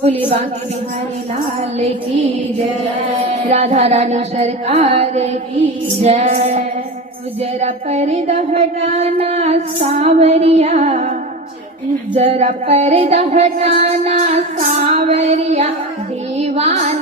बोली बांके बिहारी लाल की जय, राधा रानी सरकार की जय। जरा पर्दा हटाना सावरिया, जरा पर्दा हटाना सावरिया, दीवाना